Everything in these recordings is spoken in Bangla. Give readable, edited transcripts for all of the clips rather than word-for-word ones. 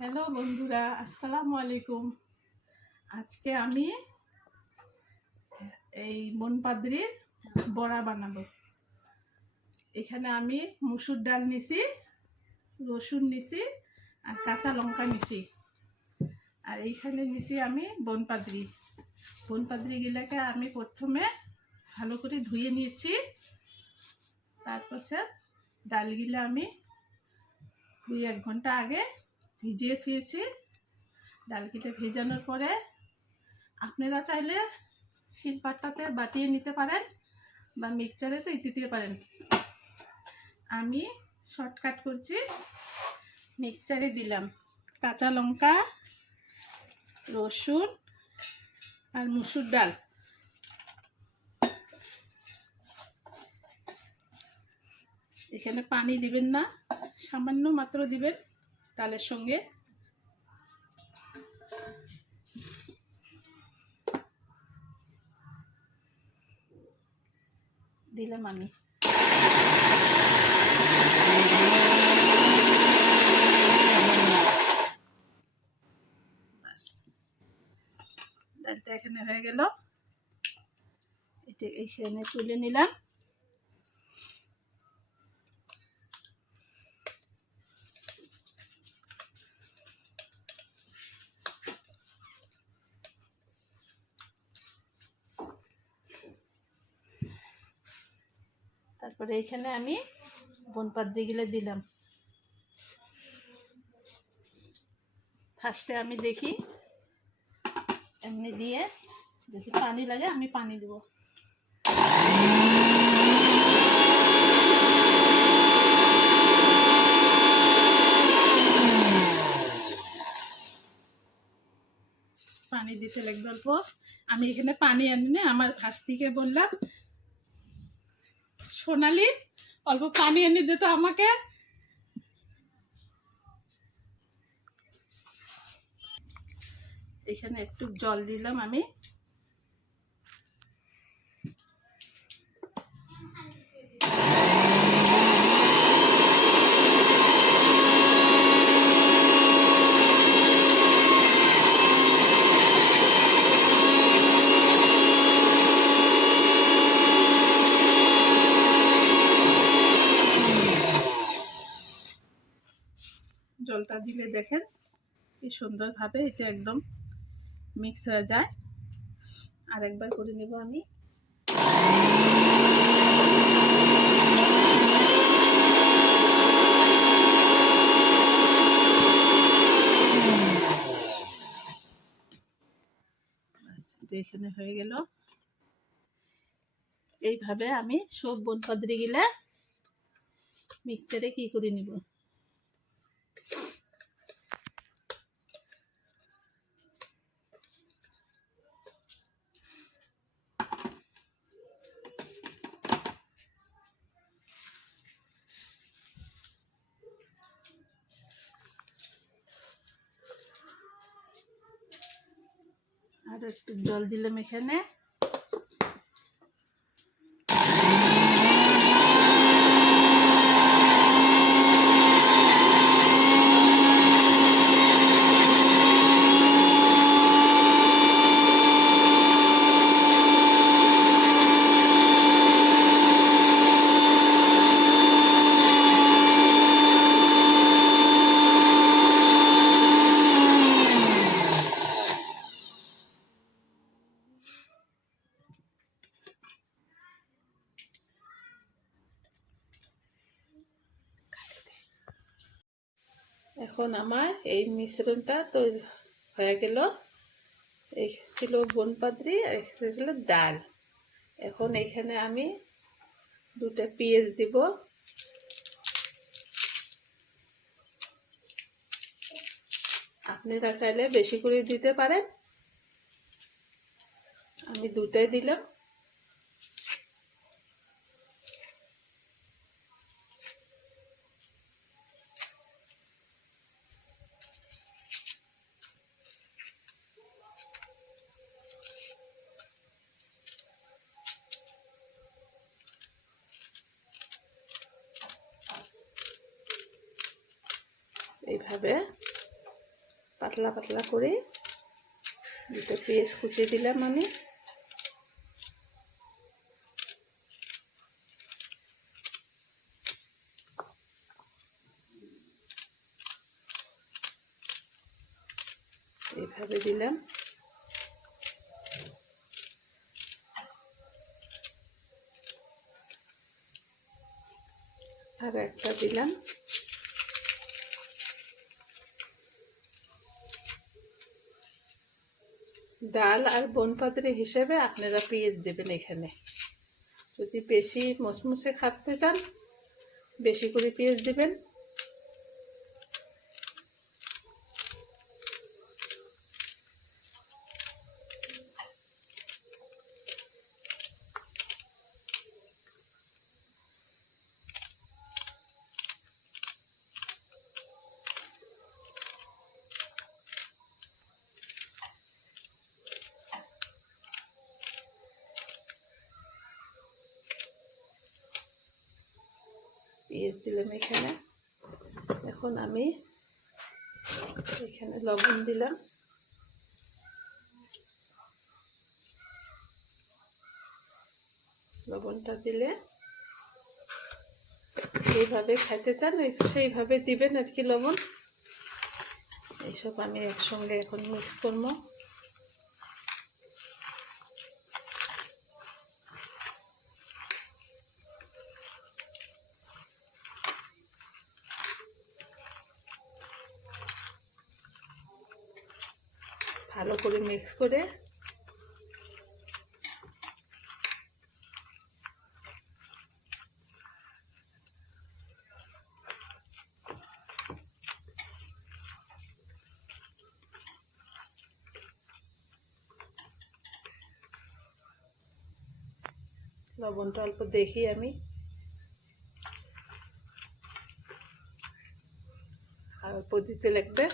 হ্যালো বন্ধুরা, আসসালামু আলাইকুম। আজকে আমি এই বনপাদ্রির বড়া বানাবো। এখানে আমি মুসুর ডাল নিছি, রসুন নিছি আর কাঁচা লঙ্কা নিছি। আর এইখানে নিছি আমি বনপাদ্রিগুলোকে আমি প্রথমে ভালো করে ধুয়ে নিয়েছি। তারপর ডালগুলো আমি 2-1 ঘন্টা আগে ভিজিয়ে থুয়েছি। ডালগুলো ভেজানোর পরে আপনারা চাইলে শিলপাটাতে বাটিয়ে নিতে পারেন বা মিক্সচারেতে দিতে পারেন। আমি শর্টকাট করছি, মিক্সচারে দিলাম কাঁচা লঙ্কা, রসুন আর মুসুর ডাল। এখানে পানি দিবেন না, সামান্য মাত্র দিবেন ডালের সঙ্গে। দিলাম আমি ডালটা এখানে হয়ে গেল। এটা এইখানে তুলে নিলাম। তারপরে এইখানে আমি বনপাদ্রিগুলো দিলাম। ফার্স্টে আমি দেখি এমনি দিয়ে যদি পানি লাগে আমি পানি দেব। পানি দিতে লাগবে অল্প। আমি এখানে পানি আনি না, আমার ভাস্তিকে বললাম সোনালি অল্প পানি এনে দিত আমাকে। এখানে একটু জল দিলাম আমি। জলটা দিলে দেখেন কি সুন্দরভাবে এটা একদম মিক্স হয়ে যায়। আর একবার করে নেব আমি। এখানে হয়ে গেল। এইভাবে আমি সব বনপাদ্রিগুলা মিক্সচারে কি করে নিব। আর একটু জল দিলাম এখানে। এখন আমার এই মিশ্রণটা তৈরি হয়ে গেল। এই ছিল বনপাদ্রি, এখানে ছিল ডাল। এখন এখানে আমি 2টা পেঁয়াজ দিব। আপনারা চাইলে বেশি করে দিতে পারেন, আমি 2টাই দিলাম। এইভাবে পাতলা পাতলা করে দুটো পেঁয়াজ কুচিয়ে দিলাম আমি। এইভাবে দিলাম। আর একটা দিলাম। ডাল আর বনপাত্রী হিসেবে আপনারা পেঁয়াজ দেবেন এখানে। যদি বেশি মচমচে খাতে চান বেশি করে পেঁয়াজ দেবেন। পেঁয়াজ দিলাম এখানে। এখন আমি এখানে লবণ দিলাম। লবণটা দিলে যেইভাবে খাইতে চান সেইভাবে দিবেন আর কি লবণ। এইসব আমি একসঙ্গে এখন মিক্স করব। ভালো করে মিক্স করে লবণটা অল্প দেখি আমি, আর অল্প দিতে লাগবে।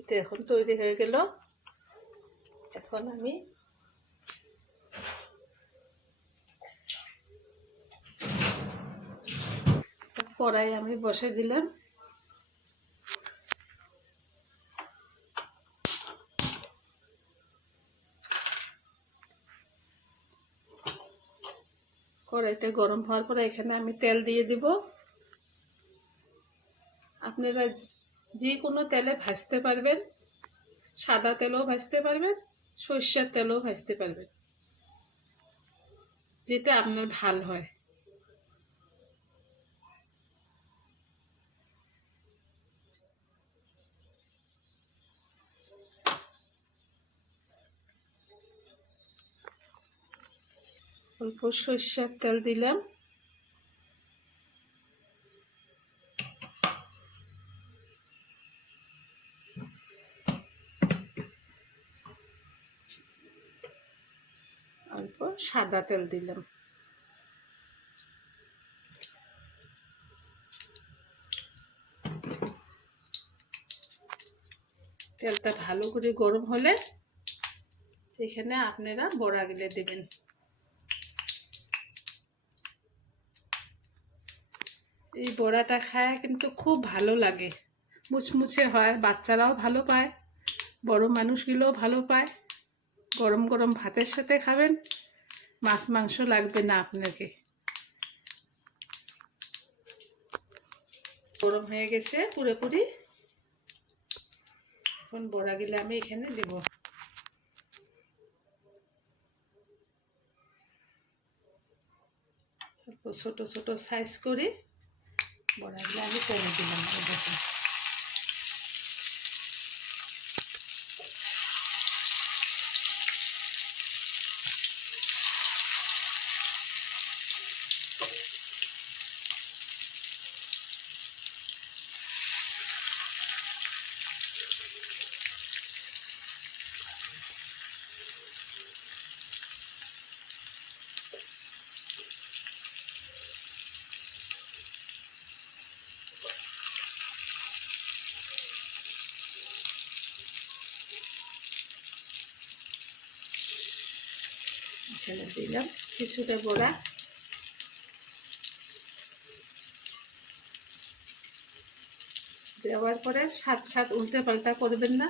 এটা এখন তৈরি হয়ে গেল। এখন আমি কড়াই আমি বসে দিলাম। কড়াইটা গরম হওয়ার পরে এখানে আমি তেল দিয়ে দিব। আপনারা যে কোনো তেলে ভাজতে পারবেন, সাদা তেলও ভাজতে পারবেন, সরষের তেলও ভাজতে পারবেন, যেটা আপনার ভাল হয়। অল্প সরষের তেল দিলাম। অল্প সাদা তেল দিলাম। তেলটা ভালো করে গরম হলে এখানে আপনারা বড়াগুলো দেবেন। এই বড়াটা খায় কিন্তু খুব ভালো লাগে, মুচমুচে হয়, বাচ্চারাও ভালো পায়, বড় মানুষগুলোও ভালো পায়। গরম গরম ভাতের সাথে খাবেন, মাছ মাংস লাগবে না আপনাকে। গরম হয়ে গেছে পুরোপুরি। এখন বড়াগুলো আমি এখানে দেব। ছোট ছোট সাইজ করে বড়াগুলো আমি করে দিলাম। দেখুন ঢেলে দিলাম কিছুটা বড়া। দেওয়ার পরে সাথে উল্টে পাল্টা করবেন না,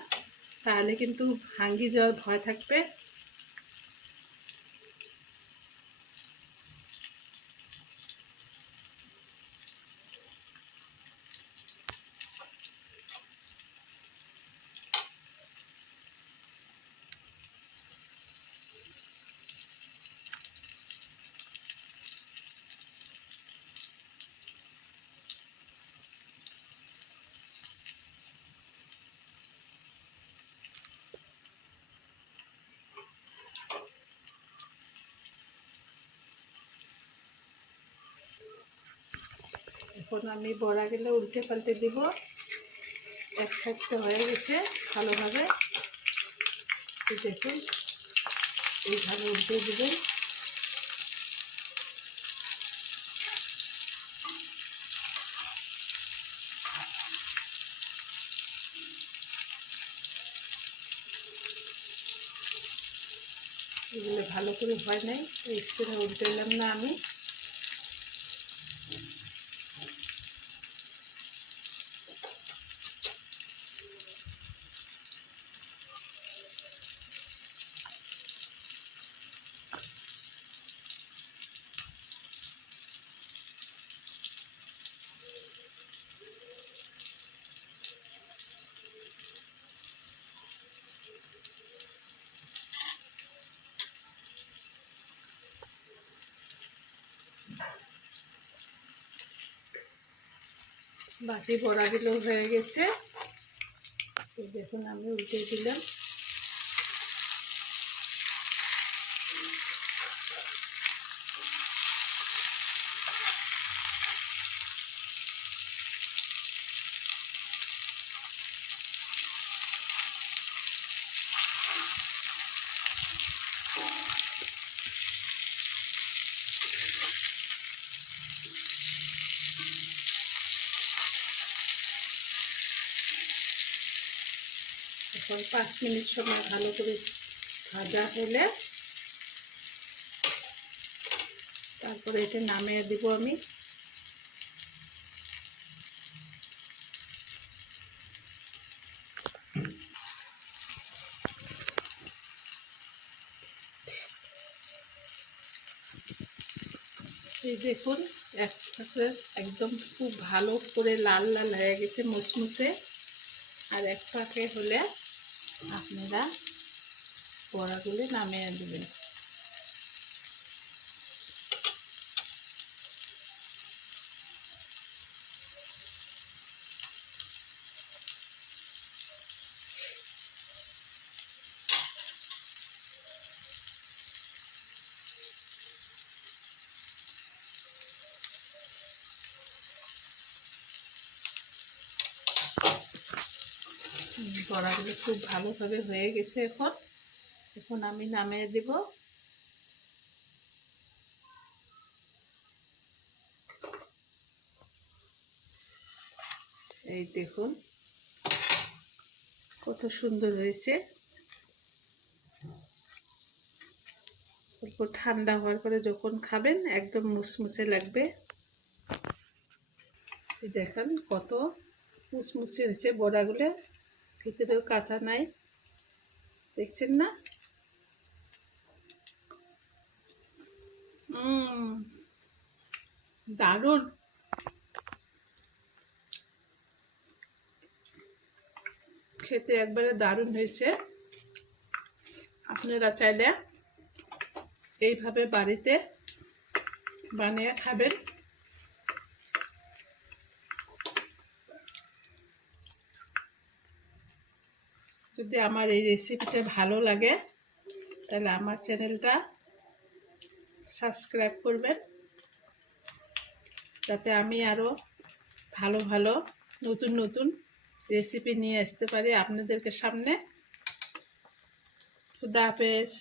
তাহলে কিন্তু ভাঙি যাওয়ার ভয় থাকবে। এখন আমি বড়াগুলো উল্টে পাল্টে দিব। এক সাইডটা হয়ে গেছে ভালোভাবে, দেখুন এইভাবে উল্টে দেবেন। এগুলো ভালো করে হয় নাই, এই স্পুনে উল্টে দিলাম না আমি। বাকি বড়াগুলো হয়ে গেছে, দেখুন আমি উল্টে দিলাম। এখন 5 মিনিট সময় ভালো করে ভাজা হলে তারপরে এটা নামিয়ে দিব আমি। এই দেখুন একসাথে একদম খুব ভালো করে লাল লাল হয়ে গেছে মুসমুসে। আর এক পাকে হলে আপনারা বড়াগুলো নামিয়ে দেবেন। বড়াগুলো খুব ভালোভাবে হয়ে গেছে। এখন আমি নামিয়ে দেব। এই দেখুন কত সুন্দর হয়েছে। অল্প ঠান্ডা হওয়ার পরে যখন খাবেন একদম মুসমুসে লাগবে। দেখেন কত মুসমুসে হয়েছে বড়াগুলো, ভিতরেও কাঁচা নাই, দেখছেন না? দারুণ। খেতে একবারে দারুণ হয়েছে। আপনারা চাইলে এইভাবে বাড়িতে বানিয়ে খাবেন। যদি আমার এই রেসিপিটা ভালো লাগে তাহলে আমার চ্যানেলটা সাবস্ক্রাইব করবেন, যাতে আমি আরও ভালো ভালো নতুন নতুন রেসিপি নিয়ে আসতে পারি আপনাদেরকে সামনে। খুদা হাফেজ।